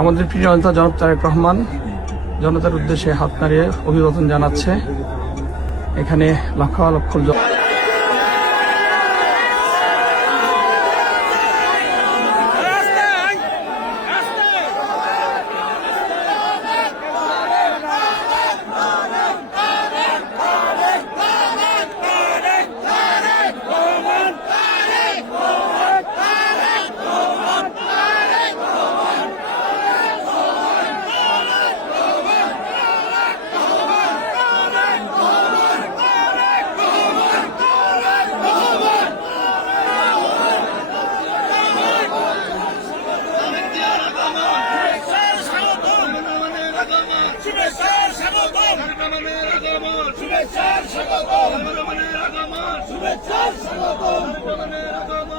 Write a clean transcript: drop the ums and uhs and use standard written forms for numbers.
আমাদের প্রিয় নেতা জনাব তারেক রহমান জনতার উদ্দেশ্যে হাত নাড়িয়ে অভিবাদন জানাচ্ছে। এখানে লক্ষ লক্ষ শুভেচ্ছা স্বাগত।